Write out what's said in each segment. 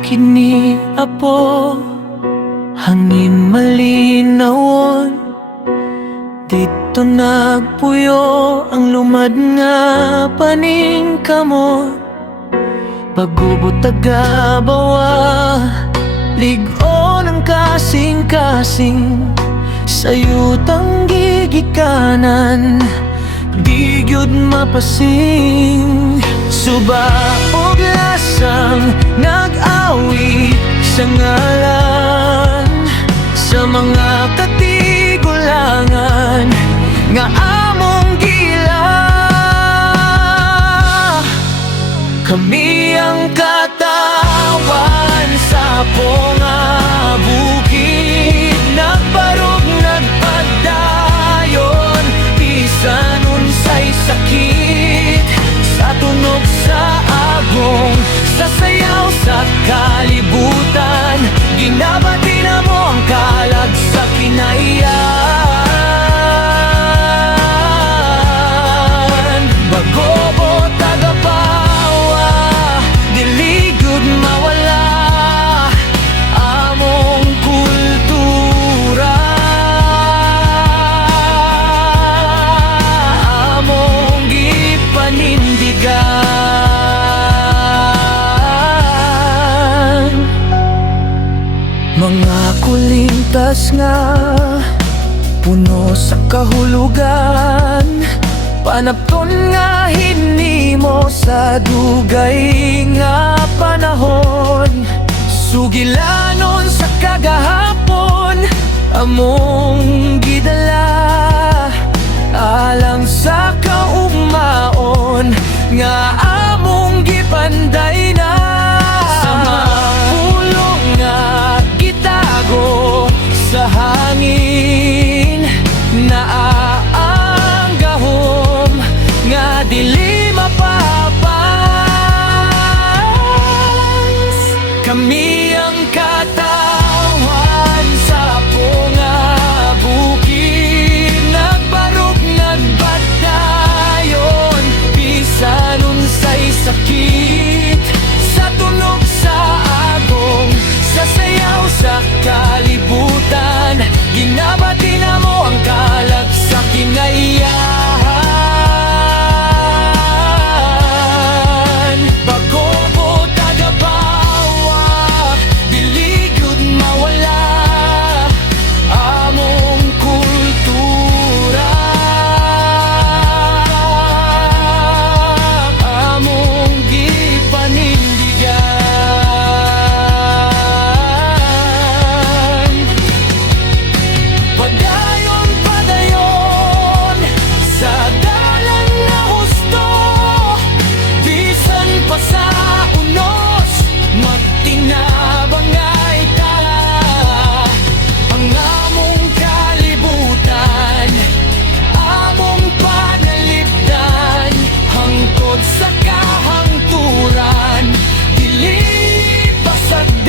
bukid ni Apo, hangin malinawon. Dito nagpuyo ang lumad nga paning kamot. Pagubot tagabawa, ligon ang kasing-kasing, sayutang gigikanan, di gyud mapasing. Suba og lasang nag-awit sa ngalan sa mga katigulangan nga among gila. Kami ang katawan sa nga bukid, nagbarog nagpadayon, bisan unsay sakit, sa tunog sa agong, sa sayaw sa kalibutan, ginabati na mo ang kalag sa kinaiyan. Bagobo tagapawa, dili gyud mawala among kultura, among gipanindigan. Mga kulintas nga puno sa kahulugan, panapton nga hinimo sa dugay nga panahon. Sugilanon sa kagahapon, among gidala alang sa kaugmaon nga among gipanday na. Sa mapulong nga gitago sa hangin, naaanggahom nga dili mapapas. Kami ang katawan sa nga bukid, nagbarog nagbadayon, bisan unsay sakit, sa tunog sa agong, sa sayaw sa kalibutan, ginabati na mo ang kalag sa kinaiyan. Bagobo tagabawa, dili gyud mawala among kultura, among gipanindigan. Padayon, padayon sa dalan na husto, bisan pa sa unos, magtinabangay ta. Ang among kalibutan, among panalipdan, hangtod sa kahangturan, dili pasagdan.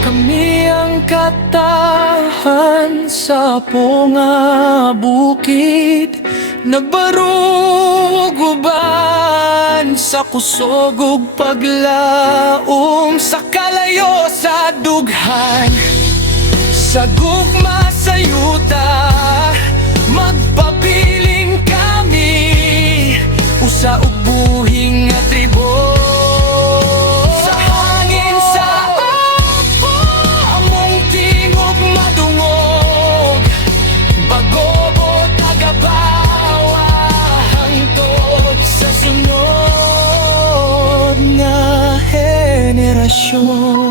Kami ang katahan sa nga bukid, nagbarug uban sa kusog ug paglaom, sa kalayo sa dughan, sa gugma sa yuta, magpabiling kami, usa ug buhing nga tribo. Sa hangin sa apo, among tingog madungog, bagobo tagabawa, hangtod sa sunod nga henerasyon.